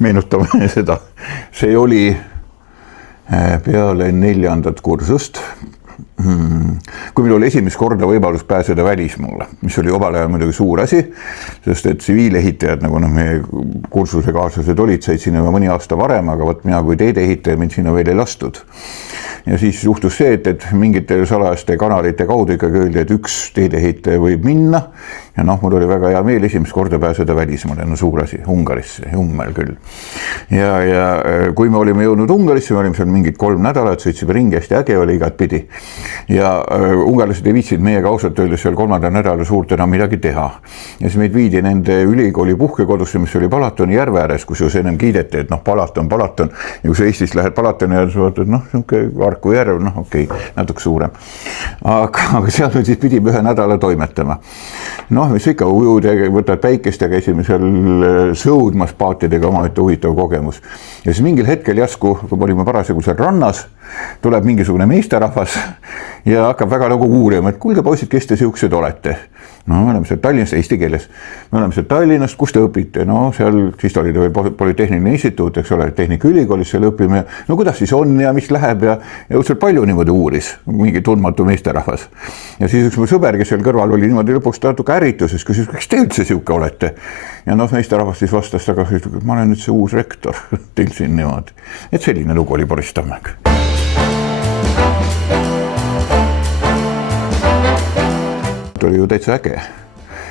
meenutame seda. See oli peale 4. kursust, kui meil oli esimest korda võimalus pääseda välismaale, mis oli omal ajal muidugi suur asi, sest et tsiviilehitajad, nagu meie kursuse kaaslased olid, said sinna mõni aasta varem, aga võt mina kui teedeehitaja mind sinna veel ei lastud. Ja siis juhtus see, et mingite salajaste kanalite kaudu ikkagi öeldi, et üks teedeehitaja võib minna ja mul oli väga hea meel esimest korda pääseda välismaale, suur asi, Ungarisse, jummel küll. Ja kui me olime jõudnud Ungarisse, me olime seal mingid 3 nädalat, sõitsime ringi, hästi äge oli igat pidi. Ja ungarlased ei viitsinud meiega ausalt öeldes seal 3. nädala suurt enam midagi teha. Ja siis meid viidi nende ülikooli puhkekodusse, mis oli Palatoni järve ääres, kus just ennem kiideti, et Palaton. Ja kui sa Eestist lähed Palatoni ja sa vaatad, niisugune Harku järv, okei, natuke suurem. Aga seal me siis pidime 1 nädala toimetama. Mis ikka ujud ja võtad päikest ja käisime seal sõudmas paatidega omaette huvitav kogemus. Ja siis mingil hetkel järsku, kui me olime parasjagu seal rannas, tuleb mingisugune meesterahvas ja hakkab väga uurima, et kuulge poisid, kes te siuksed olete? Me oleme seal Tallinnast, eesti keeles. Me oleme seal Tallinnast, kus te õpite? Seal, siis oli veel Polütehniline instituut, eks ole, Tehnikaülikoolis seal õpime. Kuidas siis on ja mis läheb ja õudselt palju niimoodi uuris, mingi tundmatu meesterahvas. Ja siis üks mu sõber, kes seal kõrval oli niimoodi lõpuks natuke ärrituses, küsis, kes te üldse siuke olete? Ja meesterahvas siis vastas tagasi, et ma olen nüüd see uus rektor, teil siin niimoodi. Et selline lugu oli Boris Tammek. Oli ju täitsa äge.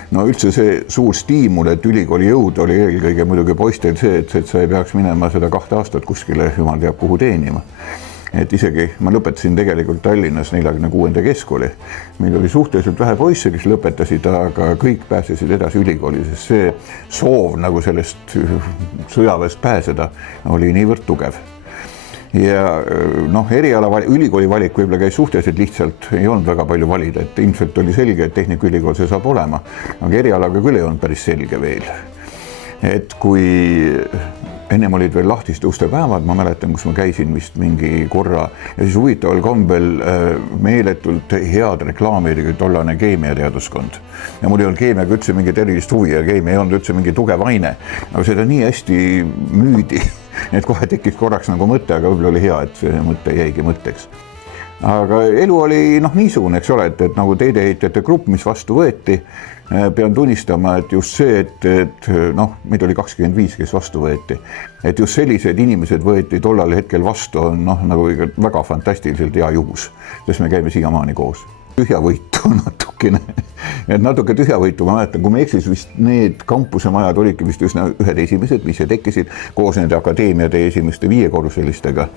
Üldse see suur stiimul, et ülikooli jõud oli eelkõige muidugi poistel see, et sa ei peaks minema seda 2 aastat kuskile jumal teab kuhu teenima. Et isegi ma lõpetasin tegelikult Tallinnas 46. keskkooli. Meil oli suhteliselt vähe poisse, kes lõpetasid, aga kõik pääsesid edasi ülikooli, sest see soov nagu sellest sõjaväest pääseda oli niivõrd tugev. Ja ülikooli valik võib-olla käis suhteliselt lihtsalt, ei olnud väga palju valida, et ilmselt oli selge, et Tehnikaülikool see saab olema, aga erialaga küll ei olnud päris selge veel. Et kui ennem olid veel lahtiste uste päevad, ma mäletan, kus ma käisin vist mingi korra ja siis huvitaval kombel meeletult head reklaamid tollane keemiateaduskond. Ja mul ei olnud keemiaga üldse mingi tervist huvi ja keemia ei olnud üldse mingi tugev aine, aga seda nii hästi müüdi. Et kohe tekkis korraks nagu mõte, aga võib-olla oli hea, et see mõte jäigi mõtteks. Aga elu oli niisugune, eks ole, et nagu teedeehitjate grupp, mis vastu võeti, pean tunnistama, et just see, et meid oli 25, kes vastu võeti. Et just sellised inimesed võeti tollal hetkel vastu on nagu väga fantastiliselt hea juhus, sest me käime siiamaani koos. Tühjavõitu natukene. Et natuke tühjavõitu, ma mäletan, kui me eksis vist need kampusemajad olidki vist üsna ühed esimesed, mis tekkisid koos nende akadeemiade esimeste 5-korruselistega.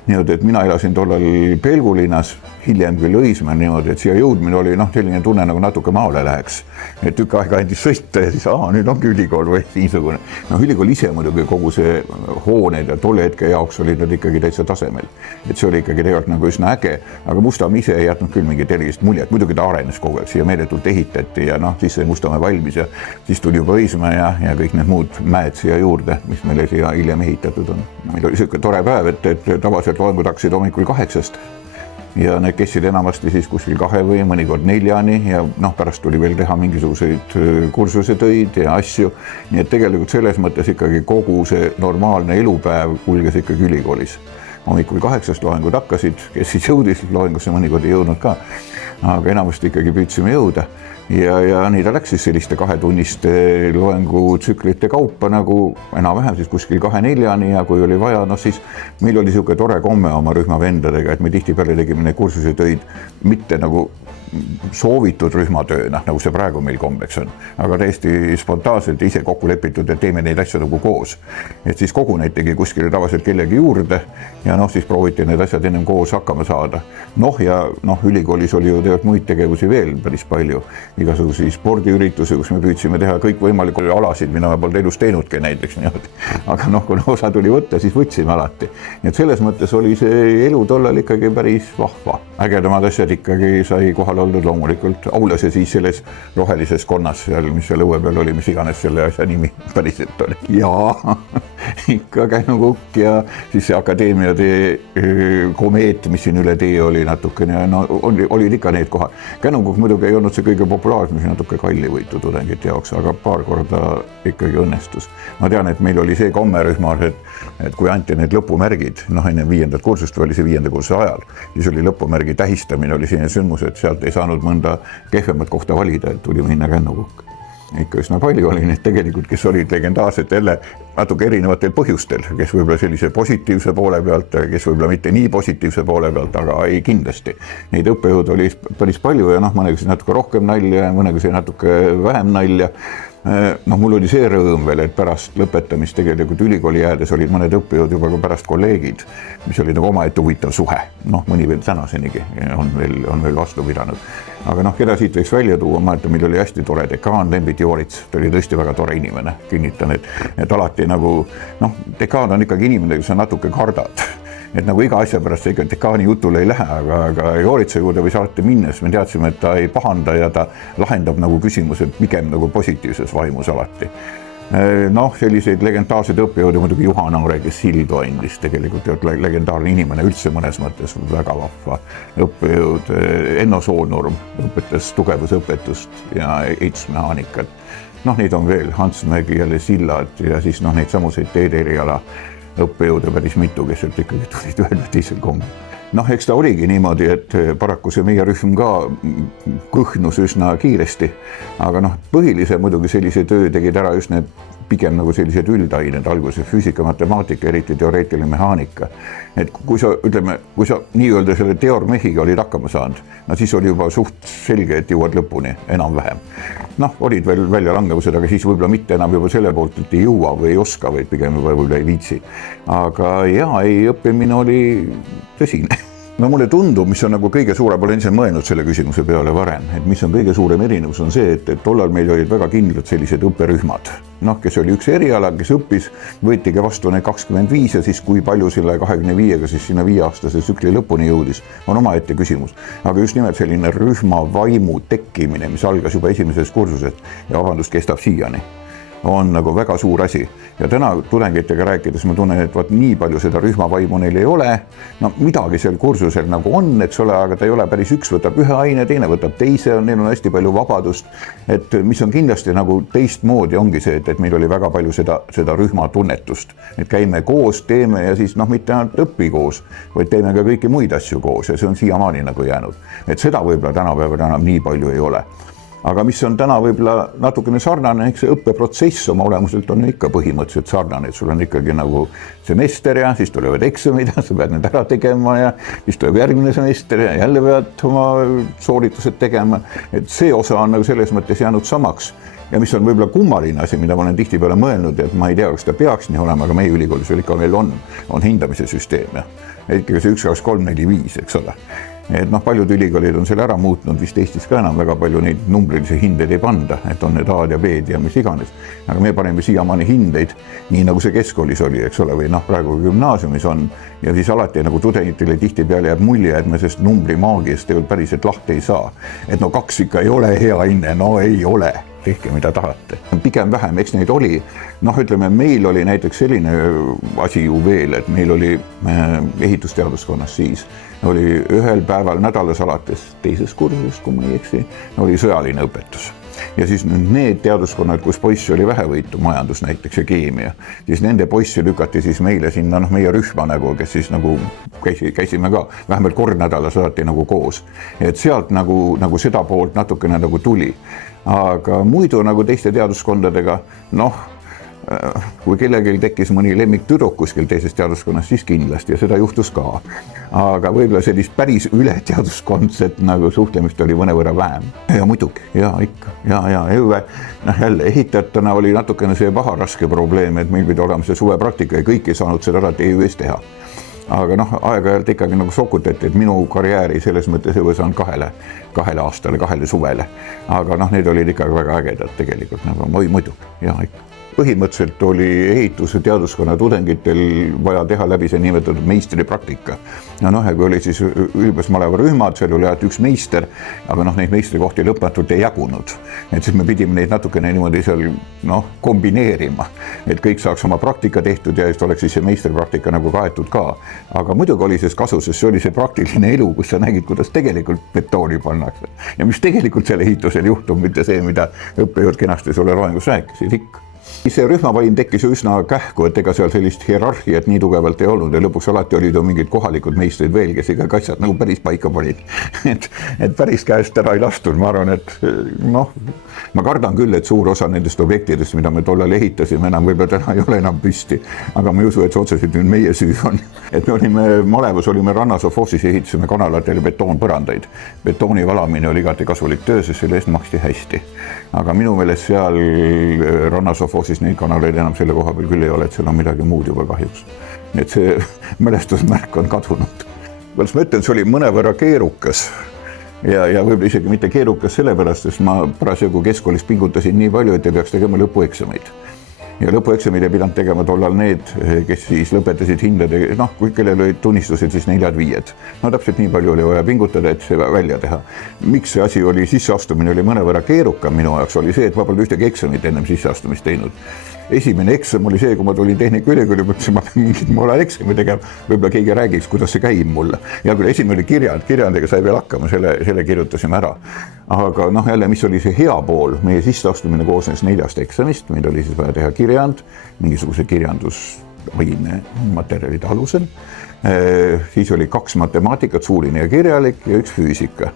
Niimoodi, et mina elasin tollal Pelgulinnas, hiljem küll Õismäel niimoodi, et siia jõudmine oli selline tunne nagu natuke maale läheks. Et tükk aega andis sõita ja siis nüüd ongi ülikool või niisugune. Ülikool ise muidugi kogu see hooned ja tolle hetke jaoks olid nad ikkagi täitsa tasemel. Et see oli ikkagi tegelikult nagu üsna äge, aga Mustamäe ise ei jätnud küll mingi tervist muljet. Muidugi ta arenes kogu aeg, siia meeletult ehitati ja siis sai Mustamäe valmis ja siis tuli juba Õismäe ja kõik need muud mäed siia juurde, mis meile siia hiljem ehitatud on. Meil oli selline tore päev, et tavaliselt loengud hakkasid hommikul 8 ja need kestsid enamasti siis kuskil 2 või mõnikord 4 ja pärast tuli veel teha mingisuguseid kursusetöid ja asju. Nii et tegelikult selles mõttes ikkagi kogu see normaalne elupäev kulges ikkagi ülikoolis. Hommikul 8 loengud hakkasid, kes siis jõudis loengusse, mõnikord ei jõudnud ka, aga enamasti ikkagi püüdsime jõuda. Ja nii ta läks siis selliste 2-tunniste loengutsüklite kaupa nagu enam-vähem siis kuskil 2-4 ja kui oli vaja, siis meil oli siuke tore komme oma rühma vendadega, et me tihtipeale tegime neid kursusetöid mitte nagu soovitud rühmatööna, nagu see praegu meil kombeks on, aga täiesti spontaanselt ise kokku lepitud, et teeme neid asju nagu koos. Et siis kogunetigi kuskile tavaliselt kellegi juurde ja siis prooviti need asjad ennem koos hakkama saada. Ja ülikoolis oli ju tegelikult muid tegevusi veel päris palju. Igasugusi spordiüritusi, kus me püüdsime teha kõik võimalikud alasid, mina polnud elus teenudki näiteks niimoodi. Aga kui osa tuli võtta, siis võtsime alati. Nii et selles mõttes oli see elu tollal ikkagi päris vahva. Ägedamad asjad ikkagi sai kohal olnud loomulikult aulas ja siis selles rohelises konnas seal, mis seal õue peal oli, mis iganes selle asja nimi päriselt oli. Jaa, ikka Kännukukk ja siis see Akadeemia tee komeet, mis siin üle tee oli natukene, no olid ikka need kohad. Kännukukk muidugi ei olnud see kõige populaarsem, natuke kallivõitu tudengite jaoks, aga paar korda ikkagi õnnestus. Ma tean, et meil oli see kommerühmas, et kui anti need lõpumärgid, enne 5. kursust või oli see 5. kursuse ajal, siis oli lõpumärgi tähistamine, oli selline sündmus, et sealt ei saanud mõnda kehvemat kohta valida, et tuli minna Kännukukk. Ikka üsna palju oli neid tegelikult, kes olid legendaarsed jälle natuke erinevatel põhjustel, kes võib-olla sellise positiivse poole pealt, kes võib-olla mitte nii positiivse poole pealt, aga ei kindlasti. Neid õppejõud oli päris palju ja mõnega sai natuke rohkem nalja ja mõnega sai natuke vähem nalja. Mul oli see rõõm veel, et pärast lõpetamist tegelikult ülikooli jäädes olid mõned õppejõud juba ka pärast kolleegid, mis oli nagu omaette huvitav suhe. Mõni veel tänasenigi on veel vastu pidanud. Aga keda siit võiks välja tuua, ma ütlen, meil oli hästi tore dekaan Lembit Joorits, ta oli tõesti väga tore inimene, kinnitan, et alati nagu, dekaan on ikkagi inimene, kes on natuke kardad. Et nagu iga asja pärast ikka dekaani jutule ei lähe, aga Jooritsa juurde võis alati minna, sest me teadsime, et ta ei pahanda ja ta lahendab nagu küsimused pigem nagu positiivses vaimus alati. Selliseid legendaarseid õppejõude muidugi Juhan Aare, kes sildu andis tegelikult, legendaarne inimene üldse mõnes mõttes väga vahva õppejõud. Enno Soonurm õpetas tugevusõpetust ja ehitusmehaanikat. Neid on veel, Hans Mägi jälle Sillad ja siis neid samuseid teede-eriala õppejõude päris mitu, kes sealt ikkagi tulid ühel või teisel kombel. Eks ta oligi niimoodi, et paraku see meie rühm ka kõhnus üsna kiiresti, aga põhilise muidugi sellise töö tegid ära just need pigem nagu sellised üldained, alguses füüsika, matemaatika, eriti teoreetiline mehaanika. Et kui sa nii-öelda selle teormehiga olid hakkama saanud, siis oli juba suht selge, et jõuad lõpuni enam-vähem. Olid veel väljalangevused, aga siis võib-olla mitte enam juba selle poolt, et ei jõua või ei oska, vaid pigem võib-olla ei viitsi. Aga õppimine oli tõsine. Mulle tundub, mis on nagu kõige suurem, olen ise mõelnud selle küsimuse peale varem, et mis on kõige suurem erinevus on see, et tollal meil olid väga kindlad sellised õpperühmad. Kes oli üks eriala, kes õppis, võetigi vastu need 25 ja siis kui palju selle 25-ga siis sinna 5-aastase tsükli lõpuni jõudis, on omaette küsimus. Aga just nimelt selline rühma vaimu tekkimine, mis algas juba esimeses kursuses ja kestab siiani, on nagu väga suur asi. Ja täna tudengitega rääkides ma tunnen, et nii palju seda rühmavaimu neil ei ole. Midagi seal kursusel nagu on, aga ta ei ole päris üks, võtab ühe aine, teine võtab teise, neil on hästi palju vabadust. Et mis on kindlasti nagu teistmoodi ongi see, et meil oli väga palju seda rühmatunnetust. Et käime koos, teeme ja siis mitte ainult õpi koos, vaid teeme ka kõiki muid asju koos ja see on siiamaani nagu jäänud. Et seda võib-olla tänapäeval enam nii palju ei ole. Aga mis on täna võib-olla natukene sarnane, see õppeprotsess oma olemuselt on ikka põhimõtteliselt sarnane, et sul on ikkagi nagu semester ja siis tulevad eksamid ja sa pead need ära tegema ja siis tuleb järgmine semester ja jälle pead oma sooritused tegema. Et see osa on nagu selles mõttes jäänud samaks. Ja mis on võib-olla kummaline asi, mida ma olen tihtipeale mõelnud, et ma ei tea, kas ta peaks nii olema, aga meie ülikoolis ikka veel on hindamise süsteem. Ikkagi see 1, 2, 3, 4, 5, eks ole. Et paljud ülikoolid on selle ära muutnud, vist Eestis ka enam väga palju neid numbrilisi hindeid ei panda, et on need A-d ja B-d ja mis iganes. Aga me paneme siiamaani hindeid, nii nagu see keskkoolis oli, eks ole, või praegu gümnaasiumis on. Ja siis alati nagu tudengitele tihtipeale jääb mulje, et me sest numbri maagiast päriselt lahti ei saa. Et 2 ikka ei ole hea hinne, ei ole. Tehke mida tahate. Pigem vähem, eks neid oli. Ütleme, meil oli näiteks selline asi ju veel, et meil oli ehitusteaduskonnas siis. Oli ühel päeval nädalas alates 2. kursusest, kui ma ei eksi, oli sõjaline õpetus. Ja siis need teaduskonnad, kus poissi oli vähevõitu, majandus näiteks ja keemia, siis nende poissi lükati siis meile sinna meie rühma nagu, kes siis nagu käisime ka, vähemalt kord nädalas saati nagu koos. Et sealt nagu seda poolt natukene nagu tuli. Aga muidu nagu teiste teaduskondadega, kui kellelgi tekkis mõni lemmiktüdruk kuskil teises teaduskonnas, siis kindlasti ja seda juhtus ka. Aga võib-olla sellist päris üle teaduskondset nagu suhtlemist oli mõnevõrra vähem. Ja muidugi, ja ikka, ja jälle ehitajatena oli natukene see paha raske probleem, et meil pidi olema see suvepraktika ja kõik ei saanud seda ära TÜ-s teha. Aga aeg-ajalt ikkagi nagu sokutati, et minu karjääri selles mõttes ei saanud 2 aastale, 2 suvele. Aga need olid ikka väga ägedad tegelikult, muidugi, ja ikka. põhimõtteliselt oli ehituse teaduskonna tudengitel vaja teha läbi see nimetatud meistripraktika. Ja kui oli siis ülbesmaleva rühmad, seal oli ainult üks meister, aga neid meistrikohti lõpmatult ei jagunud. Et siis me pidime neid natukene niimoodi seal kombineerima, et kõik saaks oma praktika tehtud ja just oleks siis see meistripraktika nagu kaetud ka. Aga muidugi oli siis kasu, sest see oli see praktiline elu, kus sa nägid, kuidas tegelikult betooni pannakse. Ja mis tegelikult selle ehitusel juhtub, mitte see, mida õppejõud kenasti sulle loengus rääkisid ikka. See rühmavaim tekkis ju üsna kähku, et ega seal sellist hierarhiat nii tugevalt ei olnud ja lõpuks alati olid ju mingid kohalikud meistrid veel, kes iga asjad nagu päris paika panid. Et päris käest ära ei lastud, ma arvan, et ma kardan küll, et suur osa nendest objektidest, mida me tollal ehitasime, enam võib-olla täna ei ole enam püsti, aga ma ei usu, et see otseselt nüüd meie süü on. Et me olime Malevas, olime Rannasofosis ja ehitasime kanalatele betoonpõrandaid. Betooni valamine oli igati kasulik töö, sest selle eest maksti hästi. Aga minu meelest seal Rannasofosis neid kanaleid enam selle koha peal küll ei ole, et seal on midagi muud juba kahjuks. Et see mälestusmärk on kadunud. Ma ütlen, see oli mõnevõrra keerukas ja võib-olla isegi mitte keerukas sellepärast, sest ma parasjagu keskkoolis pingutasin nii palju, et ei peaks tegema lõpueksameid. Ja lõpueksamid ei pidanud tegema tollal need, kes siis lõpetasid hindade, kellel olid tunnistused siis 4-5. Täpselt nii palju oli vaja pingutada, et see välja teha. Miks see asi oli sisseastumine oli mõnevõrra keerukam minu ajaks, oli see, et ma polnud ühtegi eksamit ennem sisseastumist teinud. Esimene eksam oli see, kui ma tulin Tehnikaülikooli, mõtlesin, ma pean mingit mola eksami tegema, võib-olla keegi räägiks, kuidas see käib mulle. Ja kui esimene oli kirjandega sai veel hakkama, selle kirjutasime ära. Aga jälle, mis oli see hea pool, meie sisseastumine koosnes 4 eksamist, meil oli siis vaja teha kirjand, mingisuguse kirjandusaine materjalide alusel. Siis oli 2 matemaatikat, suuline ja kirjalik ja 1 füüsika.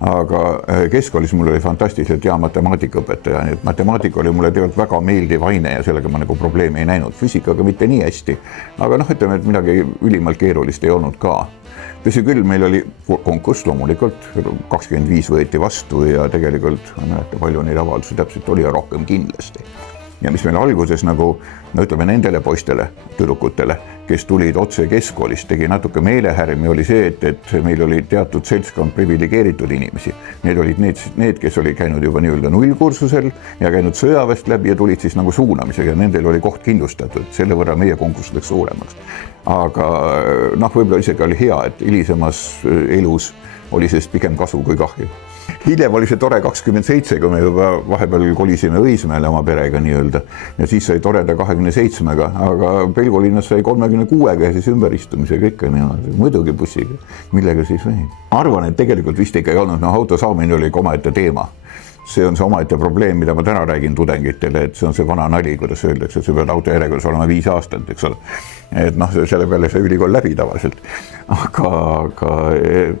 Aga keskkoolis mul oli fantastiliselt hea matemaatikaõpetaja, nii et matemaatika oli mulle tegelikult väga meeldiv aine ja sellega ma nagu probleemi ei näinud. Füüsikaga mitte nii hästi, aga ütleme, et midagi ülimalt keerulist ei olnud ka. Tõsi küll, meil oli konkurss loomulikult, 25 võeti vastu ja tegelikult, palju neid avaldusi täpselt oli ja rohkem kindlasti. Ja mis meil alguses ütleme nendele poistele, tüdrukutele, kes tulid otse keskkoolist, tegi natuke meelehärmi, oli see, et meil oli teatud seltskond privilegeeritud inimesi. Need olid need, kes oli käinud juba nii-öelda nullkursusel ja käinud sõjaväest läbi ja tulid siis suunamisega ja nendel oli koht kindlustatud, selle võrra meie konkurss läks suuremaks. Aga võib-olla isegi oli hea, et hilisemas elus oli sellest pigem kasu kui kahju. Hiljem oli see tore 27, kui me juba vahepeal kolisime Õismäele oma perega nii-öelda ja siis sai toreda 27-ga, aga Pelgulinnas sai 36-ga ja siis ümberistumisega ikka niimoodi, muidugi bussiga, millega siis veel. Arvan, et tegelikult vist ikka ei olnud, auto saamine oli omaette teema. See on see omaette probleem, mida ma täna räägin tudengitele, et see on see vana nali, kuidas öeldakse, et see peab auto järjekorras olema 5 aastat, eks ole. Et selle peale see ülikool läbi tavaliselt. Aga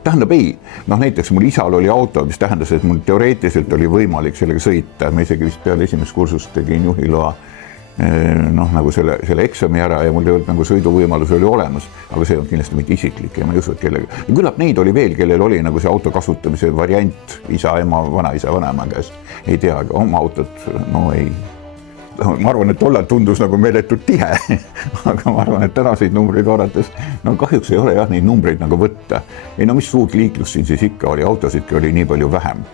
tähendab ei. Näiteks mul isal oli auto, mis tähendas, et mul teoreetiliselt oli võimalik sellega sõita. Ma isegi vist peale esimest kursust tegin juhiloa selle eksami ära ja mul tegelikult sõiduvõimalus oli olemas, aga see on kindlasti mitte isiklik ja ma ei usu, et kellega. Ja küllap neid oli veel, kellel oli see auto kasutamise variant isa, ema, vanaisa, vanaema käest. Ei tea, aga oma autot, ei. Ma arvan, et tollal tundus meeletult tihe, aga ma arvan, et tänaseid numbreid vaadates, kahjuks ei ole neid numbreid võtta. Ei mis suurt liiklust siin siis ikka oli, autosidki oli nii palju vähem.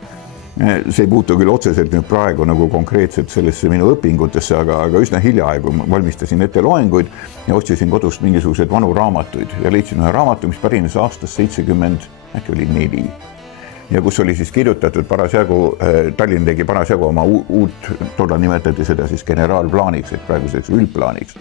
See ei puutu küll otseselt nüüd praegu konkreetselt sellesse minu õpingutesse, aga üsna hiljaaegu valmistasin ette loenguid ja otsisin kodust mingisuguseid vanu raamatuid ja leidsin ühe raamatu, mis pärines aastast 70, äkki oli 4. Ja kus oli siis kirjutatud parasjagu, Tallinn tegi parasjagu oma uut, tollal nimetati seda siis generaalplaaniks, et praeguseks üldplaaniks.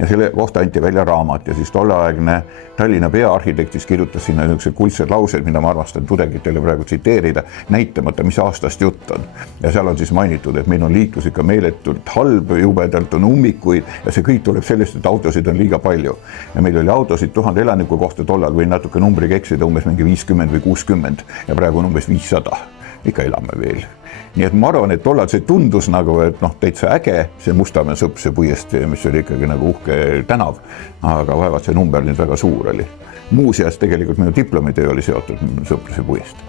Ja selle kohta anti välja raamat ja siis tolleaegne Tallinna peaarhitekt siis kirjutas sinna kuldsed laused, mida ma armastan tudengitele praegu tsiteerida, näitamata, mis aastast jutt on. Ja seal on siis mainitud, et meil on liiklus ikka meeletult halb, jubedalt on ummikuid ja see kõik tuleb sellest, et autosid on liiga palju. Ja meil oli autosid 1000 elaniku kohta tollal või natuke numbriga eksida umbes mingi 50 või 60 ja praegu on umbes 500. Ikka elame veel. Nii et ma arvan, et tollal see tundus et täitsa äge, see Mustamäe Sõpse puiestee, mis oli ikkagi uhke tänav, aga vaevalt see number nüüd väga suur oli. Muuseas tegelikult minu diplomitöö oli seotud Sõpruse puiestee.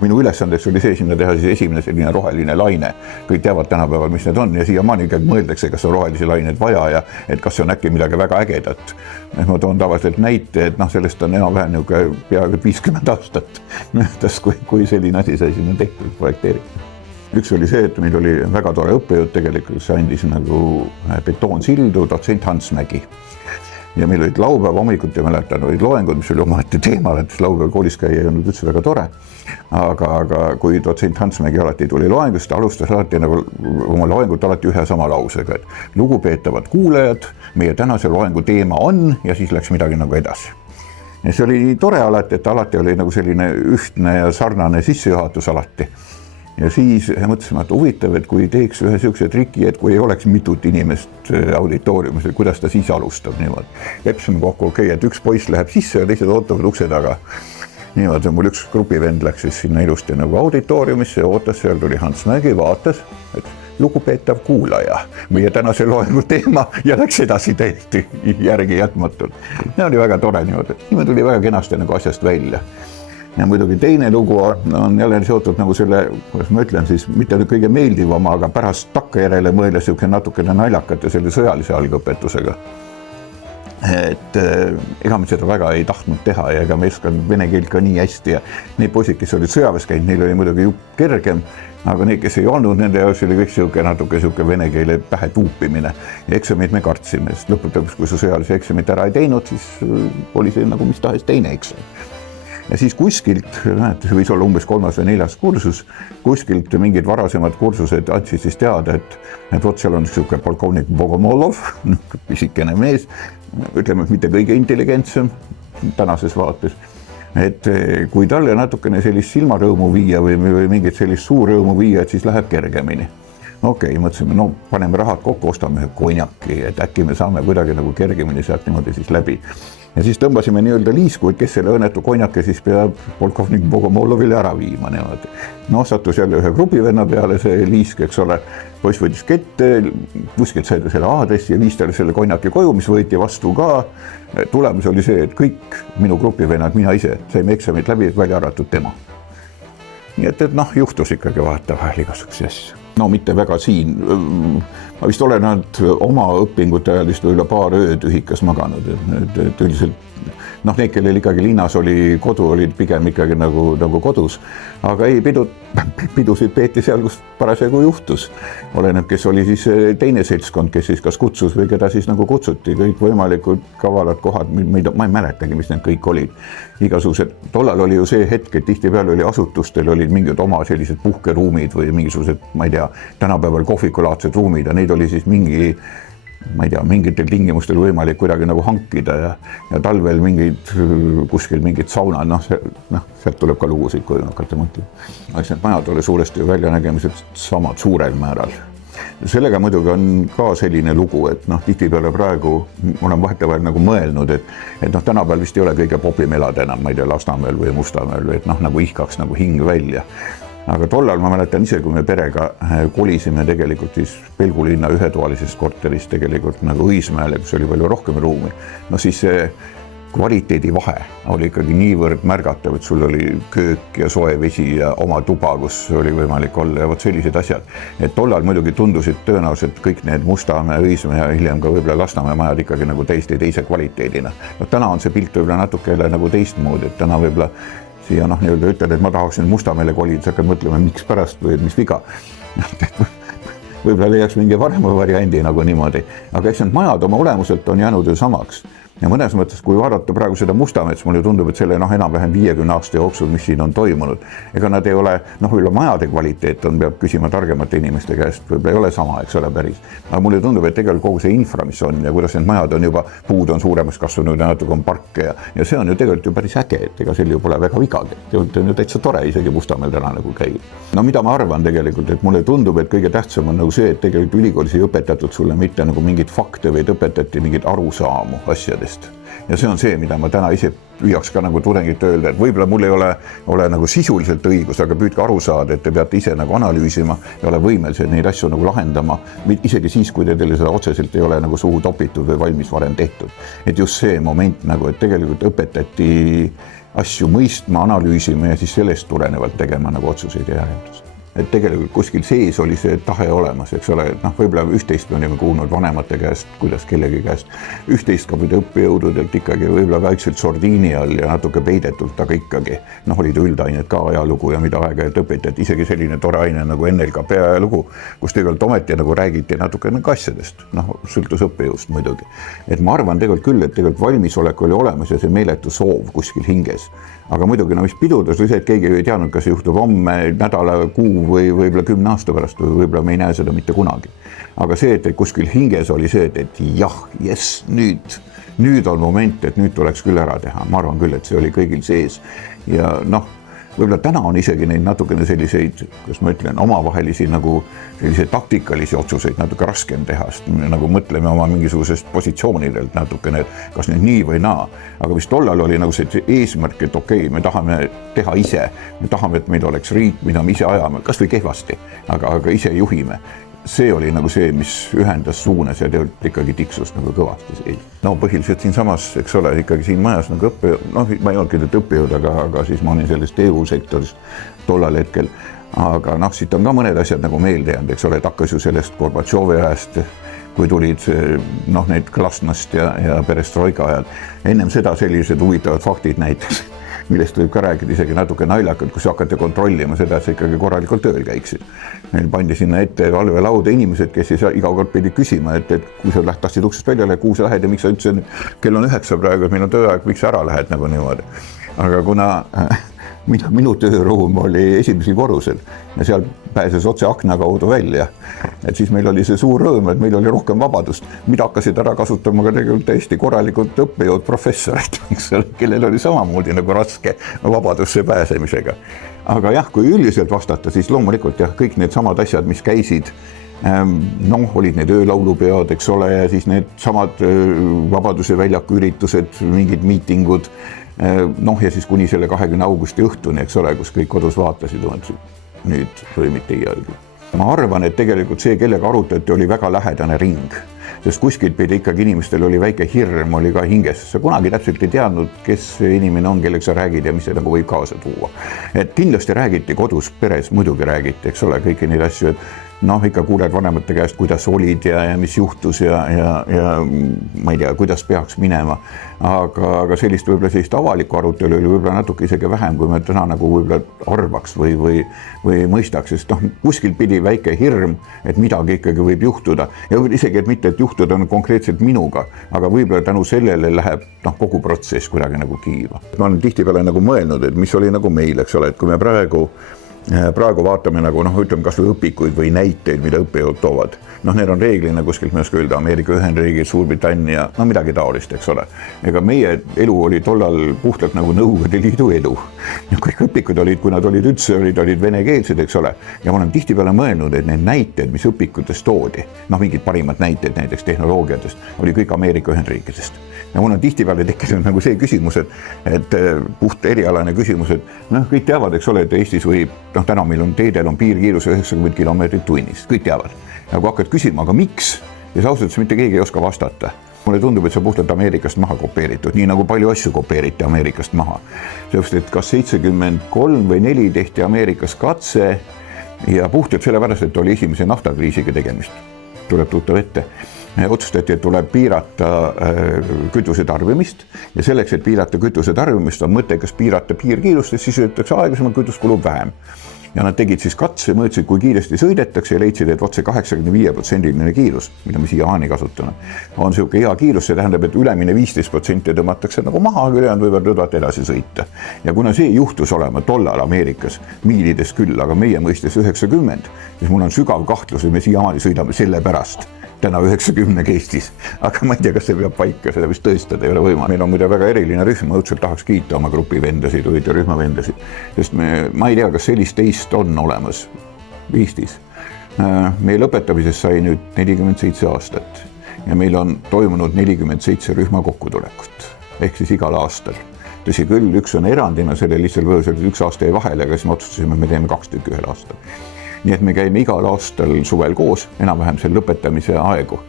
Minu ülesandeks oli see sinna teha siis esimene selline roheline laine. Kõik teavad tänapäeval, mis need on ja siiamaani ikkagi mõeldakse, kas on rohelisi laineid vaja ja et kas see on äkki midagi väga ägedat. Ma toon tavaliselt näite, et sellest on enam-vähem peaaegu 50 aastat, kui selline asi sai sinna tehtud, projekteeritud. üks oli see, et meil oli väga tore õppejõud tegelikult, see andis nagu betoonsildu, dotsent Hans Mägi. Ja meil olid laupäeva hommikuti, mäletan, olid loengud, mis oli omaette teema, et laupäeva koolis käia ei olnud üldse väga tore. Aga kui dotsent Hans Mägi alati tuli loengust, alustas alati nagu oma loengut alati ühe sama lausega, et lugupeetavad kuulajad, meie tänase loengu teema on ja siis läks midagi nagu edasi. Ja see oli nii tore alati, et alati oli nagu selline ühtne ja sarnane sissejuhatus alati. Ja siis mõtlesime, et huvitav, et kui teeks ühe siukse triki, et kui ei oleks mitut inimest auditooriumis, kuidas ta siis alustab niimoodi. Lepsime kokku, et üks poiss läheb sisse ja teised ootavad ukse taga. Niimoodi, mul üks grupivend läks siis sinna ilusti nagu auditooriumisse ja ootas, seal tuli Hans Mägi, vaatas, et lugupeetav kuulaja, meie tänase loengu teema ja läks edasi täiesti järgi jätmatult. Ja oli väga tore niimoodi. Niimoodi tuli väga kenasti nagu asjast välja. Ja muidugi teine lugu on jälle seotud nagu selle, kuidas ma ütlen siis, mitte kõige meeldivama, aga pärast takkajärele mõeldes siuke natukene naljakat ja selle sõjalise algõpetusega. Et ega me seda väga ei tahtnud teha ja ega me ei osanud vene keelt ka nii hästi ja need poisid, kes olid sõjaväes käinud, neil oli muidugi kergem, aga need, kes ei olnud, nende jaoks oli kõik natuke vene keele pähe tuupimine ja eksamid me kartsime, sest lõputavaks, kui sa sõjalise eksamit ära ei teinud, siis oli see nagu mis tahes teine eksam. Ja siis kuskilt, see võis olla umbes 3. või 4. kursus, kuskilt mingid varasemad kursused andsid siis teada, et vot seal on siuke polkovnik Bogomolov, pisikene mees, ütleme, mitte kõige intelligentsem tänases vaates. Et kui talle natukene sellist silmarõõmu viia või mingit sellist suurrõõmu viia, et siis läheb kergemini. Okei, mõtlesime, no paneme rahad kokku, ostame ühe konjaki, et äkki me saame kuidagi nagu kergemini sealt niimoodi siis läbi. Ja siis tõmbasime nii-öelda liisku, et kes selle õnnetu konjake siis peab polkovnik Bogomolovile ära viima niimoodi. No sattus jälle ühe grupivenna peale see liisk, eks ole, poiss võttis kette, kuskilt sai ta selle aadressi ja viis talle selle konjaki koju, mis võeti vastu ka. Tulemus oli see, et kõik minu grupivennad, mina ise saime eksamit läbi, välja arvatud tema. Nii et noh, juhtus ikkagi vaata vahel igasuguse asju. No mitte väga siin. Ma vist olen oma õpingute ajal vist üle paar ööd ühikas maganud. Et üldiselt, noh, need, kellel ikkagi linnas oli kodu, olid pigem ikkagi nagu kodus. Aga ei, pidusid peeti seal, kus parasjagu juhtus. Oleneb, kes oli siis teine seltskond, kes siis kas kutsus või keda siis nagu kutsuti. Kõik võimalikud kavalad kohad, ma ei mäletagi, mis need kõik olid. Igasugused, tollal oli ju see hetk, et tihtipeale oli asutustel olid mingid oma sellised puhkeruumid või mingisugused, ma ei tea, tänapäeval kohvikulaadsed ruumid ja neid oli siis mingitel tingimustel võimalik kuidagi nagu hankida ja talvel kuskil mingid saunad, sealt tuleb ka lugusid, kui hakata mõtlema. Eks need majad ole suuresti väljanägemised samad suurel määral. Sellega muidugi on ka selline lugu, et tihtipeale praegu olen vahetevahel nagu mõelnud, et tänapäeval vist ei ole kõige popim elada enam, ma ei tea, Lasnamäel või Mustamäel või et nagu ihkaks nagu hing välja. Aga tollal ma mäletan ise, kui me perega kolisime tegelikult siis Pelgulinna ühetoalisest korterist tegelikult nagu Õismäele, kus oli palju rohkem ruumi. No siis see kvaliteedi vahe oli ikkagi niivõrd märgatav, et sul oli köök ja soe vesi ja oma tuba, kus oli võimalik olla ja vot sellised asjad. Et tollal muidugi tundusid tõenäoliselt kõik need Mustamäe, Õismäe ja hiljem ka võib-olla Lasnamäe majad ikkagi nagu teise kvaliteedina. No täna on see pilt võib-olla natuke nagu teistmoodi, et täna võib-olla siia nii-öelda ütled, et ma tahaksin Mustamäele kolida, sa hakkad mõtlema, miks pärast või mis viga. Võib-olla leiaks mingi varema variandi nagu niimoodi, aga eks need majad oma olemuselt on jäänud ju samaks. Ja mõnes mõttes, kui vaadata praegu seda Mustamäed, mulle tundub, et selle enam-vähem 50 aasta jooksul, mis siin on toimunud, ega nad ei ole, võib-olla majade kvaliteet on, peab küsima targemate inimeste käest, võib-olla ei ole sama, eks ole päris. Aga mulle tundub, et tegelikult kogu see infra, mis on ja kuidas need majad on juba, puud on suuremaks kasvanud ja natuke on parke ja see on ju tegelikult ju päris äge, et ega sel ju pole väga vigagi. See on ju täitsa tore isegi Mustamäel täna nagu käib. No mida ma arvan tegelikult, et mulle tundub, et kõige tähtsam on nagu see, et tegelikult ülikoolis ei õpetatud sulle mitte nagu mingid fakte, vaid õpetati mingid arusaamu asjadest. Ja see on see, mida ma täna ise püüaks ka nagu tudengit öelda, et võib-olla mul ei ole nagu sisuliselt õigus, aga püüdke aru saada, et te peate ise nagu analüüsima ja ole võimelised neid asju nagu lahendama, isegi siis, kui teile seda otseselt ei ole nagu suhu topitud või valmis varem tehtud. Et just see moment nagu, et tegelikult õpetati asju mõistma, analüüsima ja siis sellest tulenevalt tegema nagu otsuseid ja järeldust. et tegelikult kuskil sees oli see tahe olemas, eks ole, et noh, võib-olla üht-teist me olime kuulnud vanemate käest, kuidas kellegi käest, üht-teist ka õppejõududelt ikkagi võib-olla väikselt sordiini all ja natuke peidetult, aga ikkagi, noh, olid üldained ka ajalugu ja mida aeg-ajalt õpetati, isegi selline tore aine nagu NLKP ajalugu, kus tegelikult ometi nagu räägiti natuke nagu asjadest, noh, sõltus õppejõust muidugi. Et ma arvan tegelikult küll, et tegelikult valmisolek oli olemas ja see meeletu soov kuskil hinges. Aga muidugi, no mis pidudas oli see, et keegi ei teadnud, kas see juhtub homme, nädala, kuu või võib-olla 10 aasta pärast või võib-olla me ei näe seda mitte kunagi. Aga see, et kuskil hinges oli see, et jah, jess, nüüd on moment, et nüüd tuleks küll ära teha. Ma arvan küll, et see oli kõigil sees ja noh, võib-olla täna on isegi neid natukene selliseid, kas ma ütlen, omavahelisi nagu selliseid taktikalisi otsuseid natuke raskem teha, nagu mõtleme oma mingisugusest positsioonidelt natukene, kas nüüd nii või naa. Aga vist tollal oli nagu see eesmärk, et okei, me tahame teha ise, me tahame, et meil oleks riik, mida me ise ajame, kas või kehvasti, aga ise juhime. See oli nagu see, mis ühendas suunas ja tegelikult ikkagi tiksus nagu kõvasti. No põhiliselt siin samas, eks ole, ikkagi siin majas nagu noh, ma ei olnud küll õppejõud, aga siis ma olin sellest EU-sektoris tollal hetkel. Aga noh, siit on ka mõned asjad nagu meelde jäänud, eks ole, et hakkas ju sellest Gorbatšovi ajast, kui tulid noh, need Glasnost ja Perestroika ajad. Ennem seda sellised huvitavad faktid näiteks, millest võib ka rääkida isegi natuke naljakalt, kus hakati kontrollima seda, et sa ikkagi korralikult tööl käiksid. Meil pandi sinna ette valvelauda inimesed, kes siis iga kord pidi küsima, et kui sa tahtsid uksest väljale, kuhu sa lähed ja miks sa ütlesid, kell on 9 praegu, et meil on tööaeg, miks sa ära lähed nagu niimoodi. Aga kuna minu tööruum oli esimesel korrusel ja seal pääses otse akna kaudu välja, et siis meil oli see suur rõõm, et meil oli rohkem vabadust, mida hakkasid ära kasutama ka tegelikult täiesti korralikult õppejõud professorid, kellel oli samamoodi nagu raske vabadusse pääsemisega. Aga jah, kui üldiselt vastata, siis loomulikult jah, kõik need samad asjad, mis käisid, noh, olid need öölaulupeod, eks ole, ja siis need samad Vabaduse väljaku üritused, mingid miitingud, noh, ja siis kuni selle 20 augusti õhtuni, eks ole, kus kõik kodus vaatasid, nüüd lõimiti iialgi. Ma arvan, et tegelikult see, kellega arutati, oli väga lähedane ring, sest kuskilt pidi ikkagi inimestel oli väike hirm, oli ka hinges. Sa kunagi täpselt ei teadnud, kes see inimene on, kellega sa räägid ja mis see nagu võib kaasa tuua. Et kindlasti räägiti kodus, peres muidugi räägiti, eks ole, kõiki neid asju, et noh, ikka kuuled vanemate käest, kuidas olid ja mis juhtus ja ma ei tea, kuidas peaks minema. Aga sellist võib-olla sellist avalikku arutelu oli võib-olla natuke isegi vähem, kui me täna nagu võib-olla arvaks või mõistaks, sest noh, kuskil pidi väike hirm, et midagi ikkagi võib juhtuda ja isegi, et mitte, et juhtuda on konkreetselt minuga, aga võib-olla tänu sellele läheb noh, kogu protsess kuidagi nagu kiiva. Ma olen tihtipeale nagu mõelnud, et mis oli nagu meil, eks ole, et kui me praegu vaatame nagu noh, ütleme kas või õpikuid või näiteid, mida õppejõud toovad. Noh, need on reeglina kuskilt, ma ei oska öelda, Ameerika Ühendriigid, Suurbritannia, no midagi taolist, eks ole. Ega meie elu oli tollal puhtalt nagu Nõukogude Liidu elu. Ja kõik õpikud olid, kui nad olid üldse, olid venekeelsed, eks ole. Ja ma olen tihtipeale mõelnud, et need näited, mis õpikutest toodi, noh, mingid parimad näited näiteks tehnoloogiatest, oli kõik Ameerika Ühendriikidest. Ja mul on tihtipeale tekkinud nagu see küsimus, et puht erialane küsimus, et noh, kõik teavad, eks ole, et Eestis võib, noh, täna meil on teedel on piirkiirus 90 kilomeetrit tunnis, kõik teavad. Ja kui hakkad küsima, aga miks? Ja see ausalt, mitte keegi ei oska vastata. Mulle tundub, et see puhtalt Ameerikast maha kopeeritud, nii nagu palju asju kopeeriti Ameerikast maha. Sellepärast, et kas 73 või 4 tehti Ameerikas katse ja puhtalt sellepärast, et oli esimese naftakriisiga tegemist. Tuleb tuttav ette. Otsustati, et tuleb piirata kütuse tarbimist ja selleks, et piirata kütuse tarbimist, on mõttekas piirata piirkiirust, et siis öeldakse aeglasemalt, kütus kulub vähem. Ja nad tegid siis katse, mõõtsid, kui kiiresti sõidetakse ja leidsid, et otse 85% kiirus, mida me siiamaani kasutame, on selline hea kiirus, see tähendab, et ülemine 15% tõmmatakse nagu maha, aga ülejäänud võivad rõdvalt edasi sõita. Ja kuna see juhtus olema tollal Ameerikas, miilides küll, aga meie mõistes 90, siis mul on sügav kahtlus, et me siiamaani sõidame selle pärast. Täna 90 Eestis, aga ma ei tea, kas see peab paika, seda vist tõestada ei ole võimalik. Meil on muide väga eriline rühm, ma õudselt tahaks kiita oma grupi vendasid või rühmavendasid, sest ma ei tea, kas sellist teist on olemas Eestis. Meil õpetamises sai nüüd 47 aastat ja meil on toimunud 47 rühma kokkutulekut, ehk siis igal aastal. Tõsi küll, üks on erandina, selle lihtsalt võõsel, üks aasta jäi vahele, aga siis me otsustasime, et me teeme 2 tükki ühel aastal. Nii et me käime igal aastal suvel koos, enam-vähem selle lõpetamise aegu.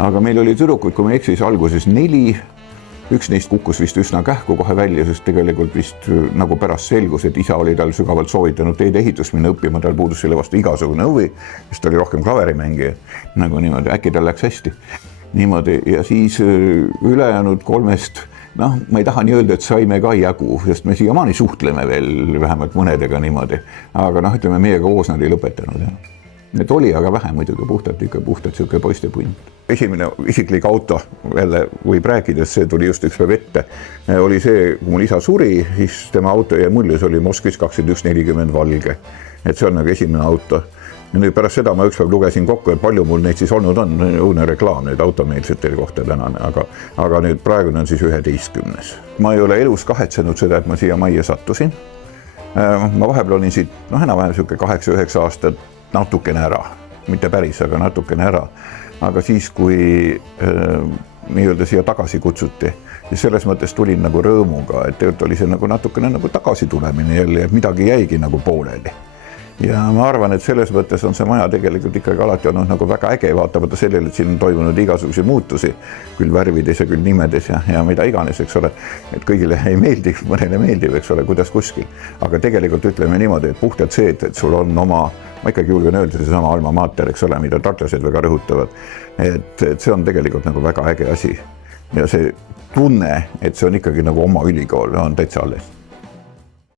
Aga meil oli tüdrukud, kui me eksis alguses 4 üks neist kukkus vist üsna kähku kohe välja, sest tegelikult vist nagu pärast selgus, et isa oli tal sügavalt soovitanud teedeehitust minna õppima, tal puudus selle vastu igasugune huvi, sest ta oli rohkem klaverimängija, nagu niimoodi, äkki tal läks hästi. Niimoodi ja siis ülejäänud 3, noh, ma ei taha nii öelda, et saime ka jagu, sest me siiamaani suhtleme veel vähemalt mõnedega niimoodi, aga noh, ütleme meiega koos nad ei lõpetanud. Need oli aga vähe muidugi puhtalt siuke poistepunt. Esimene isiklik auto, jälle võib rääkides, see tuli just üks päev ette, oli see, kui mul isa suri, siis tema auto jäi mulje, see oli Moskvis 2140 valge. Et see on nagu esimene auto. Ja nüüd pärast seda ma ükspäev lugesin kokku, et palju mul neid siis olnud on, õudne reklaam nüüd automeelsetele kohta tänane, aga nüüd praegune on siis 11. Ma ei ole elus kahetsenud seda, et ma siia majja sattusin. Ma vahepeal olin siit, enam-vähem siuke 8-9 aastat natukene ära, mitte päris, aga natukene ära. Aga siis, kui nii-öelda siia tagasi kutsuti, siis selles mõttes tulin nagu rõõmuga, et tegelikult oli see nagu natukene nagu tagasi tulemine jälle, et midagi jäigi nagu pooleli. Ja ma arvan, et selles mõttes on see maja tegelikult ikkagi alati olnud nagu väga äge, vaatamata sellele, et siin on toimunud igasuguse muutusi, küll värvides ja küll nimedes ja mida iganes, eks ole, et kõigile ei meeldi, mõnele meeldib, eks ole, kuidas kuskil. Aga tegelikult ütleme niimoodi, et puhtalt see, et sul on oma, ma ikkagi julgen öelda, see sama alma mater, eks ole, mida tartlased väga rõhutavad, et see on tegelikult nagu väga äge asi. Ja see tunne, et see on ikkagi nagu oma ülikool, on täitsa alles.